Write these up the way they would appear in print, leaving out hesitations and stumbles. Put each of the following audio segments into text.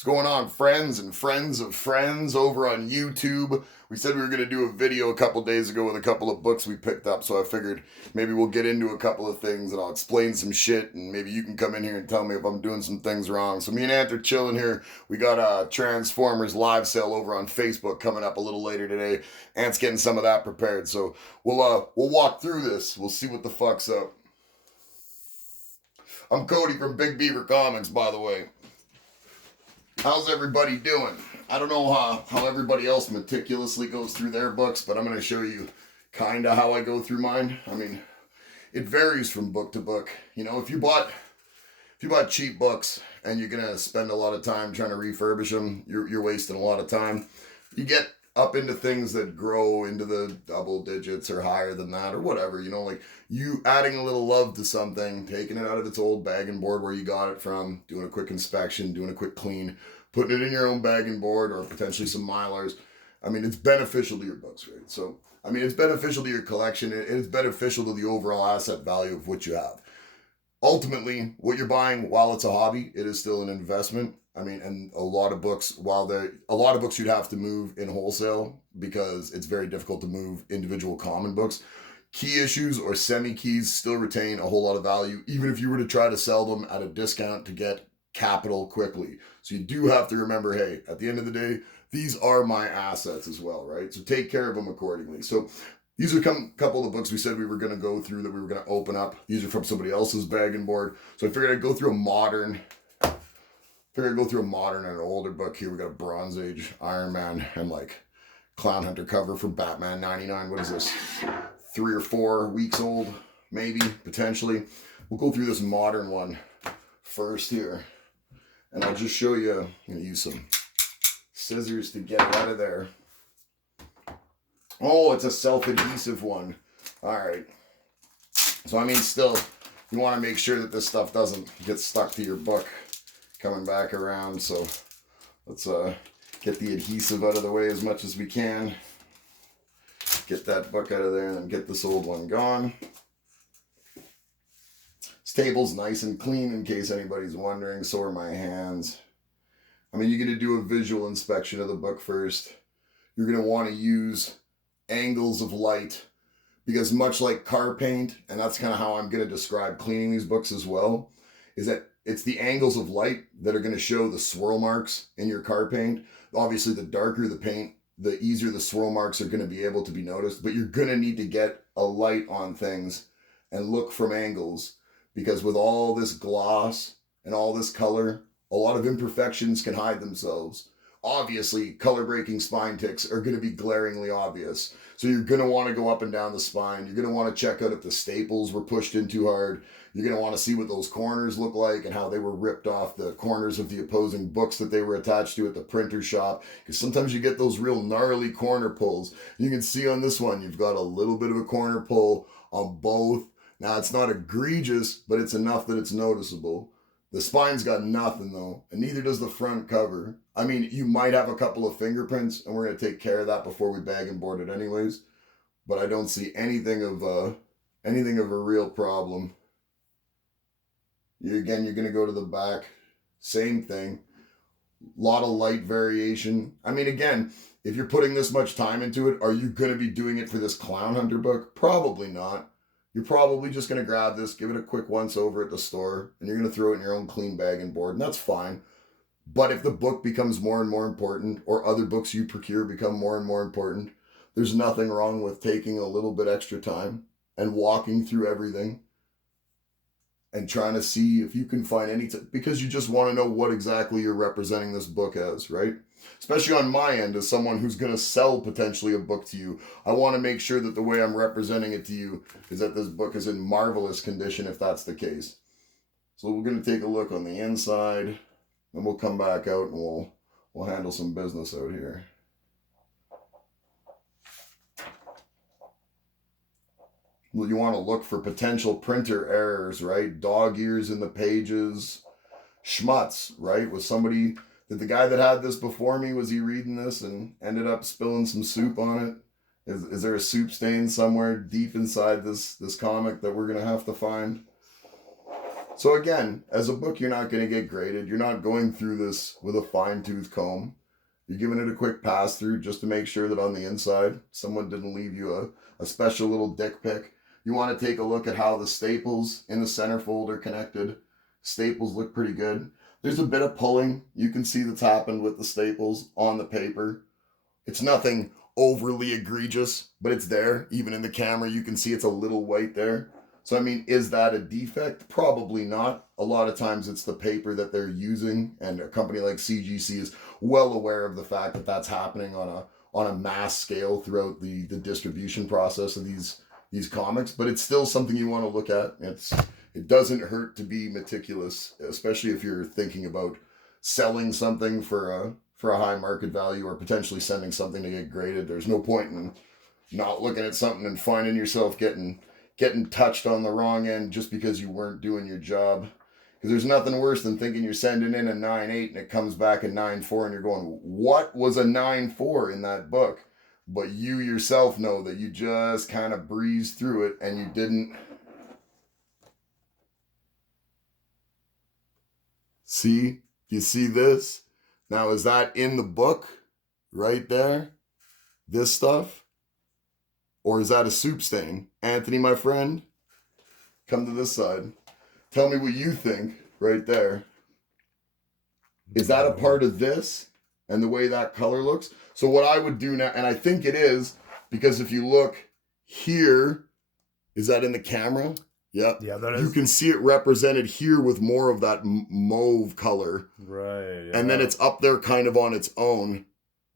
What's going on, friends and friends of friends over on YouTube? We said we were going to do a video a couple days ago with a couple of books we picked up, so I figured maybe we'll get into a couple of things and I'll explain some shit, and maybe you can come in here and tell me if I'm doing some things wrong. So me and Ant are chilling here. We got a Transformers live sale over on Facebook coming up a little later today. Ant's getting some of that prepared, so we'll walk through this. We'll see what the fuck's up. I'm Cody from Big Beaver Comics, by the way. How's everybody doing? I don't know how everybody else meticulously goes through their books, but I'm going to show you kind of how I go through mine. I mean, it varies from book to book. You know, if you bought cheap books and you're going to spend a lot of time trying to refurbish them, you're wasting a lot of time. You get up into things that grow into the double digits or higher than that or whatever, you know, like you adding a little love to something, taking it out of its old bag and board where you got it from, doing a quick inspection, doing a quick clean, putting it in your own bag and board or potentially some Mylars. I mean, it's beneficial to your books, right? So, I mean, it's beneficial to your collection. It's beneficial to the overall asset value of what you have. Ultimately, what you're buying, while it's a hobby, it is still an investment. I mean, and a lot of books you'd have to move in wholesale because it's very difficult to move individual common books. Key issues or semi-keys still retain a whole lot of value, even if you were to try to sell them at a discount to get capital quickly. So you do have to remember, hey, at the end of the day, these are my assets as well, right? So take care of them accordingly. So these are a couple of books we said we were going to go through that we were going to open up. These are from somebody else's bag and board. So I figured I'd go through a modern and an older book here. We got a Bronze Age Iron Man and like Clown Hunter cover for Batman 99. What is this? 3 or 4 weeks old, maybe, potentially. We'll go through this modern one first here. And I'll just show you, I'm going to use some scissors to get it out of there. Oh, it's a self-adhesive one. All right. So, I mean, still, you want to make sure that this stuff doesn't get stuck to your book coming back around. So, let's get the adhesive out of the way as much as we can. Get that book out of there and then get this old one gone. This table's nice and clean in case anybody's wondering. So are my hands. I mean, you're going to do a visual inspection of the book first. You're going to want to use angles of light because much like car paint, and that's kind of how I'm going to describe cleaning these books as well, is that it's the angles of light that are going to show the swirl marks in your car paint. Obviously, the darker the paint, the easier the swirl marks are going to be able to be noticed, but you're going to need to get a light on things and look from angles because with all this gloss and all this color, a lot of imperfections can hide themselves. Obviously, color breaking spine ticks are going to be glaringly obvious. So you're going to want to go up and down the spine. You're going to want to check out if the staples were pushed in too hard. You're going to want to see what those corners look like and how they were ripped off the corners of the opposing books that they were attached to at the printer shop. Because sometimes you get those real gnarly corner pulls. You can see on this one, you've got a little bit of a corner pull on both. Now, it's not egregious, but it's enough that it's noticeable. The spine's got nothing, though, and neither does the front cover. I mean, you might have a couple of fingerprints, and we're going to take care of that before we bag and board it anyways. But I don't see anything of a real problem. You're going to go to the back. Same thing. A lot of light variation. I mean, again, if you're putting this much time into it, are you going to be doing it for this Clown Hunter book? Probably not. You're probably just going to grab this, give it a quick once over at the store, and you're going to throw it in your own clean bag and board, and that's fine. But if the book becomes more and more important, or other books you procure become more and more important, there's nothing wrong with taking a little bit extra time and walking through everything and trying to see if you can find because you just want to know what exactly you're representing this book as, right? Especially on my end, as someone who's going to sell potentially a book to you, I want to make sure that the way I'm representing it to you is that this book is in marvelous condition if that's the case. So we're going to take a look on the inside, and we'll come back out and we'll handle some business out here. Well, you want to look for potential printer errors, right? Dog ears in the pages, schmutz, right? Did the guy that had this before me, was he reading this and ended up spilling some soup on it? Is there a soup stain somewhere deep inside this comic that we're going to have to find? So again, as a book, you're not going to get graded. You're not going through this with a fine-tooth comb. You're giving it a quick pass through just to make sure that on the inside, someone didn't leave you a special little dick pic. You want to take a look at how the staples in the centerfold are connected. Staples look pretty good. There's a bit of pulling. You can see that's happened with the staples on the paper. It's nothing overly egregious, but it's there. Even in the camera, you can see it's a little white there. So, I mean, is that a defect? Probably not. A lot of times it's the paper that they're using, and a company like CGC is well aware of the fact that that's happening on a mass scale throughout the distribution process of these comics. But it's still something you want to look at. It doesn't hurt to be meticulous, especially if you're thinking about selling something for a high market value or potentially sending something to get graded. There's no point in not looking at something and finding yourself getting touched on the wrong end just because you weren't doing your job. Because there's nothing worse than thinking you're sending in a 9.8 and it comes back a 9.4 and you're going, what was a 9.4 in that book? But you yourself know that you just kind of breezed through it and you didn't see. You see this? Now, is that in the book right there? This stuff? Or is that a soup stain? Anthony, my friend, come to this side. Tell me what you think right there. Is that a part of this and the way that color looks? So what I would do now, and I think it is, because if you look here, is that in the camera? Yep. Yeah, that is. You can see it represented here with more of that mauve color. Right. Yeah. And then it's up there kind of on its own.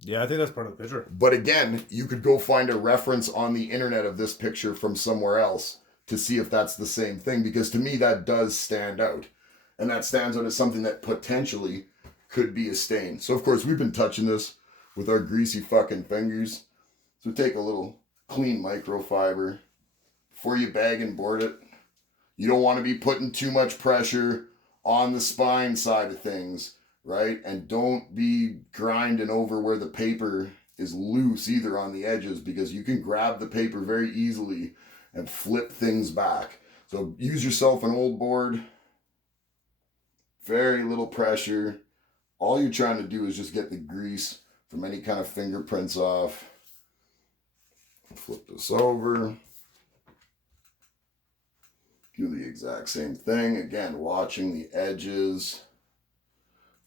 Yeah, I think that's part of the picture. But again, you could go find a reference on the internet of this picture from somewhere else to see if that's the same thing. Because to me, that does stand out. And that stands out as something that potentially could be a stain. So, of course, we've been touching this with our greasy fucking fingers. So take a little clean microfiber before you bag and board it. You don't want to be putting too much pressure on the spine side of things, right? And don't be grinding over where the paper is loose either on the edges, because you can grab the paper very easily and flip things back. So use yourself an old board. Very little pressure. All you're trying to do is just get the grease from any kind of fingerprints off. Flip this over. Do the exact same thing. Again, watching the edges.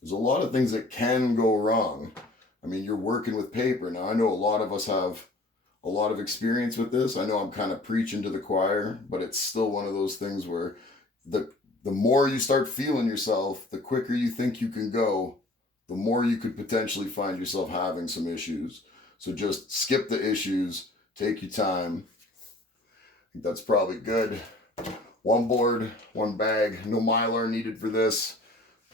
There's a lot of things that can go wrong. I mean, you're working with paper. Now, I know a lot of us have a lot of experience with this. I know I'm kind of preaching to the choir, but it's still one of those things where the more you start feeling yourself, the quicker you think you can go, the more you could potentially find yourself having some issues. So just skip the issues. Take your time. I think that's probably good. One board, one bag, no Mylar needed for this.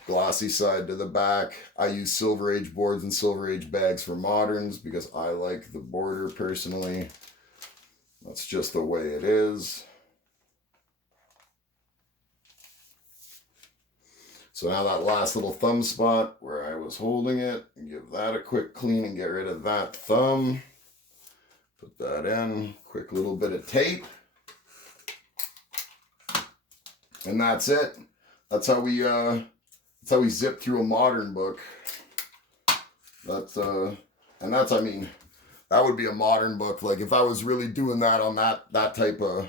Glossy side to the back. I use Silver Age boards and Silver Age bags for moderns because I like the border personally. That's just the way it is. So now that last little thumb spot where I was holding it, give that a quick clean and get rid of that thumb. Put that in, quick little bit of tape. And that's it. That's how we zip through a modern book. I mean, that would be a modern book. Like if I was really doing that on that type of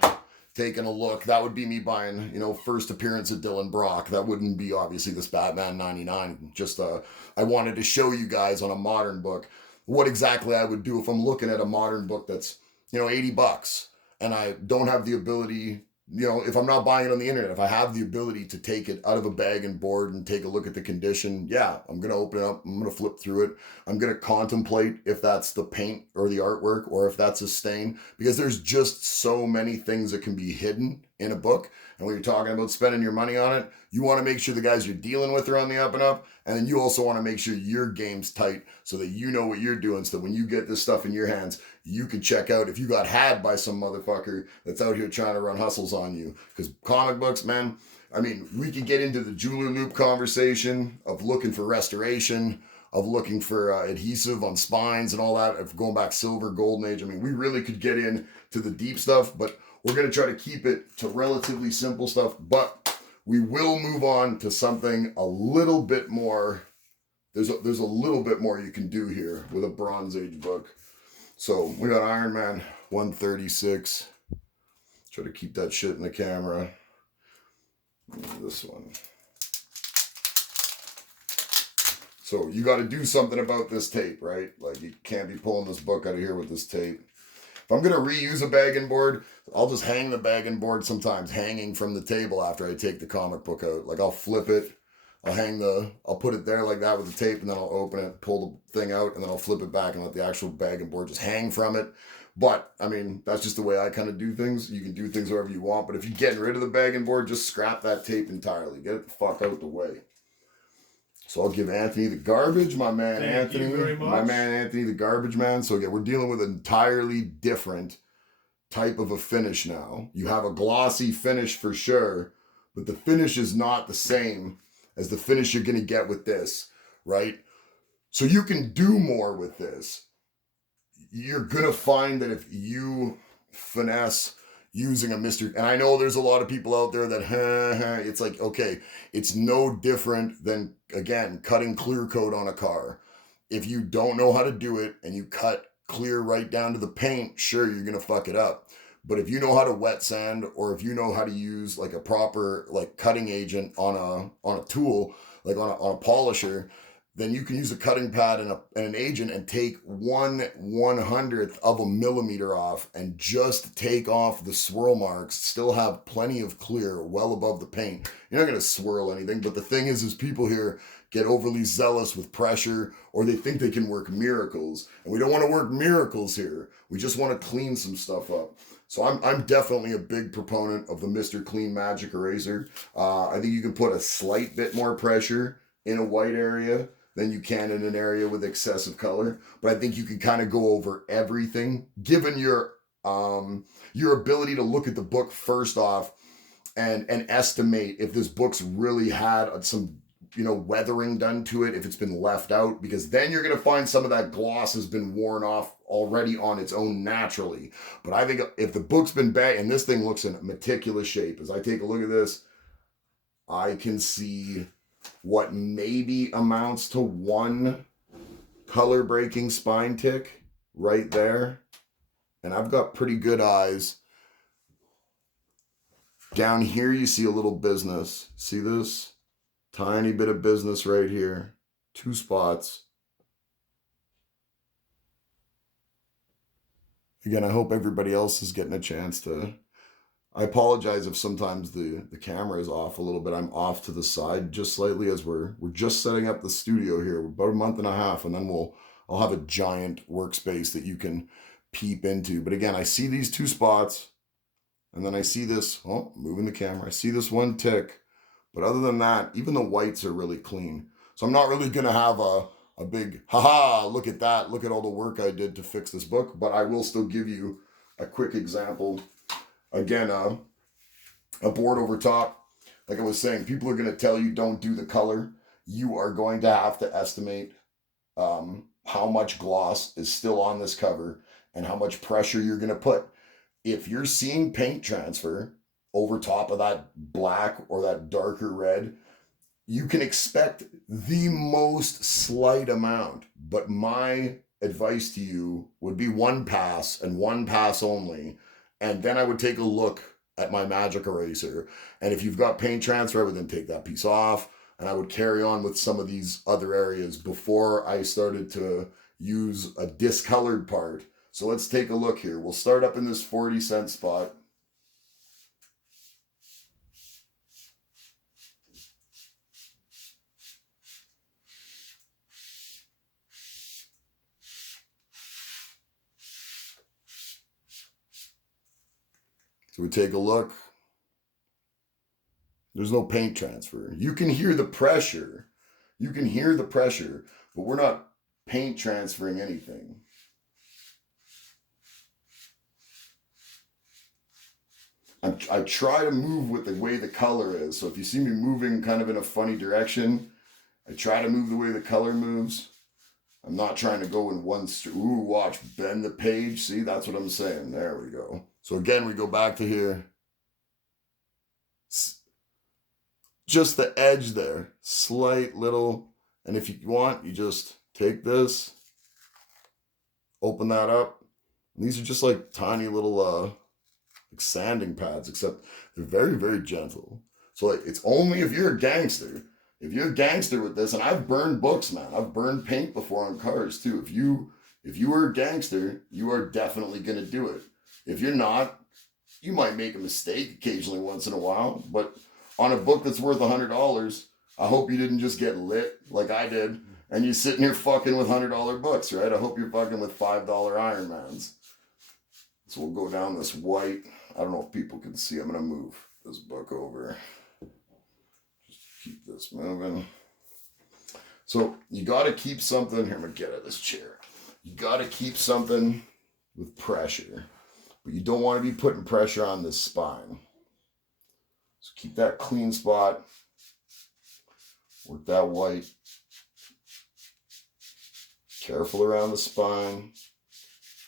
taking a look, that would be me buying, first appearance of Dylan Brock. That wouldn't be obviously this Batman 99. Just I wanted to show you guys on a modern book what exactly I would do if I'm looking at a modern book that's, $80 and I don't have the ability. If I'm not buying it on the internet, if I have the ability to take it out of a bag and board and take a look at the condition, yeah, I'm going to open it up. I'm going to flip through it. I'm going to contemplate if that's the paint or the artwork or if that's a stain, because there's just so many things that can be hidden in a book. And when you're talking about spending your money on it, you want to make sure the guys you're dealing with are on the up and up. And then you also want to make sure your game's tight so that you know what you're doing. So that when you get this stuff in your hands, you can check out if you got had by some motherfucker that's out here trying to run hustles on you. Because comic books, man, I mean, we could get into the jeweler loop conversation of looking for restoration, of looking for adhesive on spines and all that, of going back silver, golden age. I mean, we really could get into the deep stuff, but we're going to try to keep it to relatively simple stuff. But We will move on to something a little bit more. There's a little bit more you can do here with a Bronze Age book. So we got Iron Man 136. Try to keep that shit in the camera. This one. So you got to do something about this tape, right? Like you can't be pulling this book out of here with this tape. If I'm going to reuse a bagging board, I'll just hang the bagging board sometimes hanging from the table after I take the comic book out. Like I'll flip it, I'll put it there like that with the tape, and then I'll open it, pull the thing out, and then I'll flip it back and let the actual bagging board just hang from it. But, I mean, that's just the way I kind of do things. You can do things however you want, but if you're getting rid of the bagging board, just scrap that tape entirely. Get it the fuck out the way. So I'll give Anthony the garbage, my man Anthony the garbage man. So again, we're dealing with an entirely different type of a finish now. You have a glossy finish for sure, but the finish is not the same as the finish you're going to get with this, right? So you can do more with this. You're going to find that if you finesse using a Mr. And I know there's a lot of people out there that, it's like, okay, it's no different than, again, cutting clear coat on a car. If you don't know how to do it and you cut clear right down to the paint, sure, you're going to fuck it up. But if you know how to wet sand, or if you know how to use like a proper like cutting agent on a tool, like on a polisher, then you can use a cutting pad and an agent and take 1/100th of a millimeter off and just take off the swirl marks, still have plenty of clear well above the paint. You're not going to swirl anything, but the thing is people here get overly zealous with pressure, or they think they can work miracles. And we don't want to work miracles here. We just want to clean some stuff up. So I'm definitely a big proponent of the Mr. Clean Magic Eraser. I think you can put a slight bit more pressure in a white area than you can in an area with excessive color. But I think you can kind of go over everything, given your ability to look at the book first off and estimate if this book's really had some, weathering done to it, if it's been left out, because then you're going to find some of that gloss has been worn off already on its own naturally. But I think if the book's been bad, and this thing looks in meticulous shape, as I take a look at this, I can see what maybe amounts to one color breaking spine tick right there. And I've got pretty good eyes. Down here you see a little business. See this? Tiny bit of business right here. 2 spots. Again, I hope everybody else is getting a chance to... I apologize if sometimes the camera is off a little bit. I'm off to the side just slightly as we're just setting up the studio here. We're about a month and a half, and then I'll have a giant workspace that you can peep into. But again, I see these 2 spots, and then I see this, moving the camera. I see this one tick, but other than that, even the whites are really clean. So I'm not really going to have a big, look at that. Look at all the work I did to fix this book, but I will still give you a quick example. Again, a board over top. Like I was saying, people are going to tell you don't do the color. You are going to have to estimate how much gloss is still on this cover and how much pressure you're going to put. If you're seeing paint transfer over top of that black or that darker red, you can expect the most slight amount. But my advice to you would be 1 pass and 1 pass only. And then I would take a look at my magic eraser. And if you've got paint transfer, I would then take that piece off. And I would carry on with some of these other areas before I started to use a discolored part. So let's take a look here. We'll start up in this 40-cent spot. So we take a look. There's no paint transfer. You can hear the pressure. But we're not paint transferring anything. I try to move with the way the color is. So if you see me moving kind of in a funny direction, I try to move the way the color moves. I'm not trying to go in one, watch, bend the page. See, that's what I'm saying. There we go. So again, we go back to here. just the edge there, slight little, and if you want, you just take this, open that up. And these are just like tiny little like sanding pads, except they're very, very gentle. So like it's only if you're a gangster. If you're a gangster with this, and I've burned books, man. I've burned paint before on cars too. If you were a gangster, you are definitely gonna do it. If you're not, you might make a mistake occasionally once in a while, but on a book that's worth $100, I hope you didn't just get lit like I did, and you're sitting here fucking with $100 books, right? I hope you're fucking with $5 Ironmans. So we'll go down this white. I don't know if people can see. I'm gonna move this book over. Just keep this moving. So you gotta keep something. Here, I'm gonna get out of this chair. You gotta keep something with pressure, but you don't want to be putting pressure on this spine. So keep that clean spot. Work that white. Careful around the spine.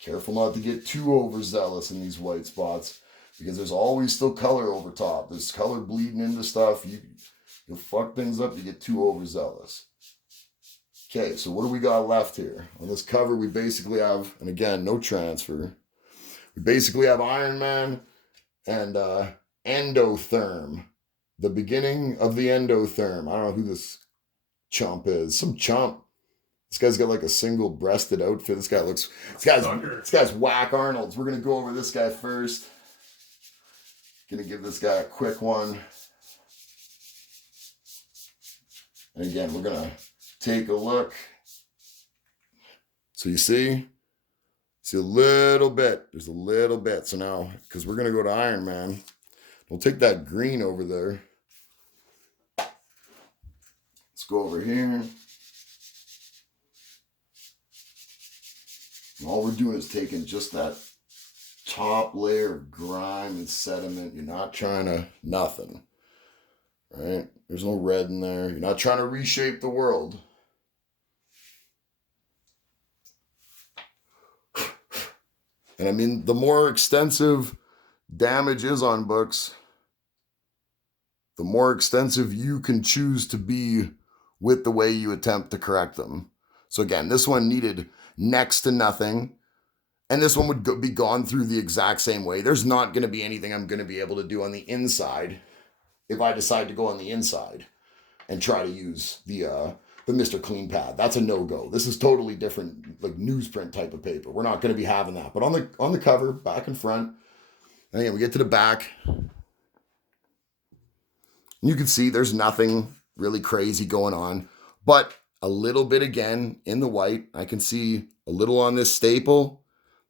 Careful not to get too overzealous in these white spots, because there's always still color over top. There's color bleeding into stuff. You'll fuck things up. You get too overzealous. Okay, so what do we got left here? On this cover, we basically have, and again, no transfer. We basically have Iron Man and Endotherm. The beginning of the Endotherm. I don't know who this chump is. Some chump. This guy's got like a single-breasted outfit. This guy's whack Arnold's. We're gonna go over this guy first. Gonna give this guy a quick one. And again, we're gonna take a look. So you see a little bit. There's a little bit. So now, because we're gonna go to Iron Man, we'll take that green over there. Let's go over here. And all we're doing is taking just that top layer of grime and sediment. You're not trying to, nothing, right? There's no red in there. You're not trying to reshape the world. And I mean, the more extensive damage is on books, the more extensive you can choose to be with the way you attempt to correct them. So again, this one needed next to nothing. And this one would be gone through the exact same way. There's not going to be anything I'm going to be able to do on the inside if I decide to go on the inside and try to use the Mr. Clean pad. That's a no-go. This is totally different, like newsprint type of paper. We're not going to be having that. But on the cover, back and front, and again, we get to the back. You can see there's nothing really crazy going on, but a little bit again in the white. I can see a little on this staple.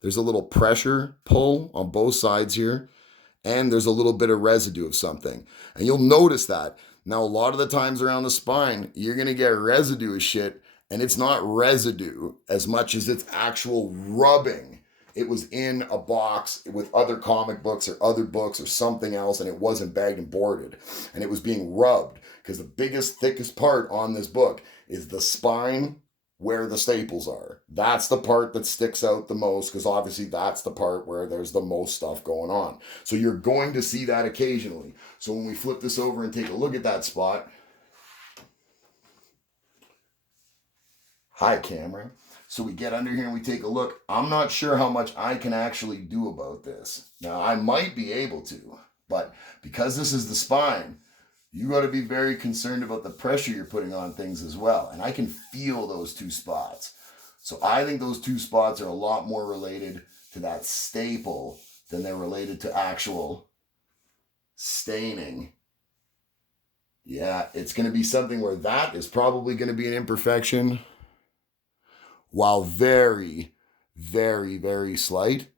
There's a little pressure pull on both sides here, and there's a little bit of residue of something. And you'll notice that. Now, a lot of the times around the spine, you're going to get residue of shit, and it's not residue as much as it's actual rubbing. It was in a box with other comic books or other books or something else, and it wasn't bagged and boarded. And it was being rubbed, because the biggest, thickest part on this book is the spine where the staples are. That's the part that sticks out the most, because obviously that's the part where there's the most stuff going on. So you're going to see that occasionally. So when we flip this over and take a look at that spot, hi camera. So we get under here and we take a look. I'm not sure how much I can actually do about this. Now I might be able to, but because this is the spine, you got to be very concerned about the pressure you're putting on things as well. And I can feel those two spots. So I think those two spots are a lot more related to that staple than they're related to actual staining. Yeah, it's going to be something where that is probably going to be an imperfection, while very, very, very slight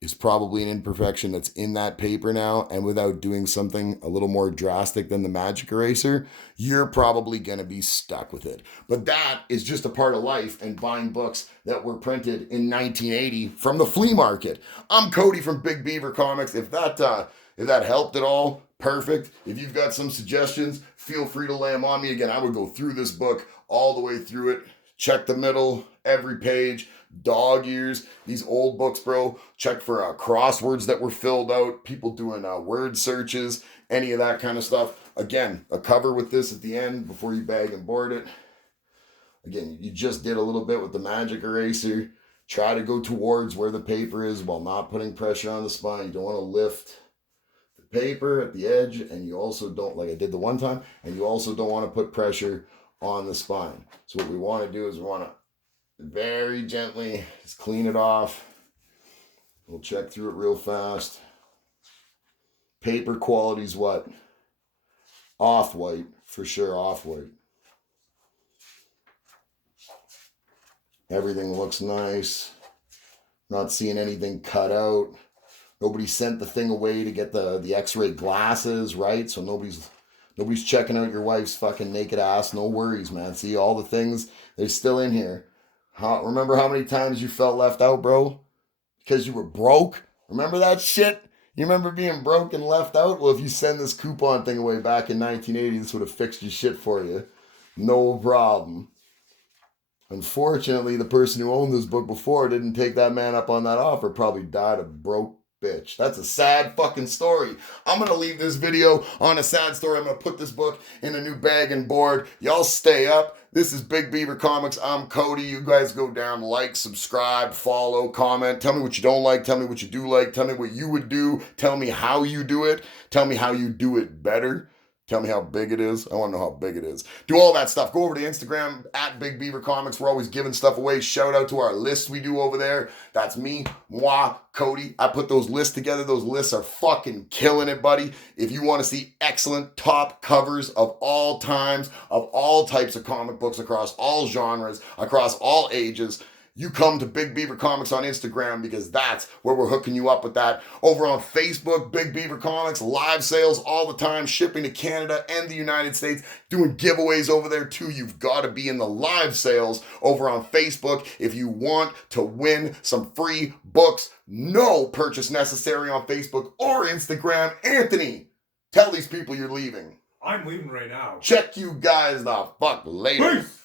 is probably an imperfection that's in that paper now, and without doing something a little more drastic than the magic eraser, you're probably going to be stuck with it. But that is just a part of life and buying books that were printed in 1980 from the flea market. I'm Cody from Big Beaver Comics. If that helped at all, perfect. If you've got some suggestions, feel free to lay them on me. Again, I would go through this book all the way through it, check the middle, every page, dog ears, these old books, bro. Check for crosswords that were filled out, people doing word searches, any of that kind of stuff. Again, a cover with this at the end before you bag and board it. Again, you just did a little bit with the magic eraser. Try to go towards where the paper is while not putting pressure on the spine. You don't want to lift the paper at the edge, and you also don't, like I did the one time, and you also don't want to put pressure on the spine. So what we want to do is we want to very gently just clean it off. We'll check through it real fast. Paper quality's what? Off-white, for sure, off-white. Everything looks nice. Not seeing anything cut out. Nobody sent the thing away to get the x-ray glasses, right? So nobody's checking out your wife's fucking naked ass. No worries, man. See, all the things, they're still in here. Remember how many times you felt left out, bro? Because you were broke? Remember that shit? You remember being broke and left out? Well, if you send this coupon thing away back in 1980, this would have fixed your shit for you. No problem. Unfortunately, the person who owned this book before didn't take that man up on that offer. Probably died a broke bitch. That's a sad fucking story. I'm going to leave this video on a sad story. I'm going to put this book in a new bag and board. Y'all stay up. This is Big Beaver Comics. I'm Cody. You guys go down, like, subscribe, follow, comment. Tell me what you don't like. Tell me what you do like. Tell me what you would do. Tell me how you do it. Tell me how you do it better. Tell me how big it is. I want to know how big it is. Do all that stuff. Go over to Instagram at Big Beaver Comics. We're always giving stuff away. Shout out to our list we do over there. That's me, moi, Cody. I put those lists together. Those lists are fucking killing it, buddy. If you want to see excellent top covers of all times, of all types of comic books across all genres, across all ages, you come to Big Beaver Comics on Instagram because that's where we're hooking you up with that. Over on Facebook, Big Beaver Comics, live sales all the time, shipping to Canada and the United States, doing giveaways over there too. You've got to be in the live sales over on Facebook if you want to win some free books. No purchase necessary on Facebook or Instagram. Anthony, tell these people you're leaving. I'm leaving right now. Check you guys the fuck later. Peace.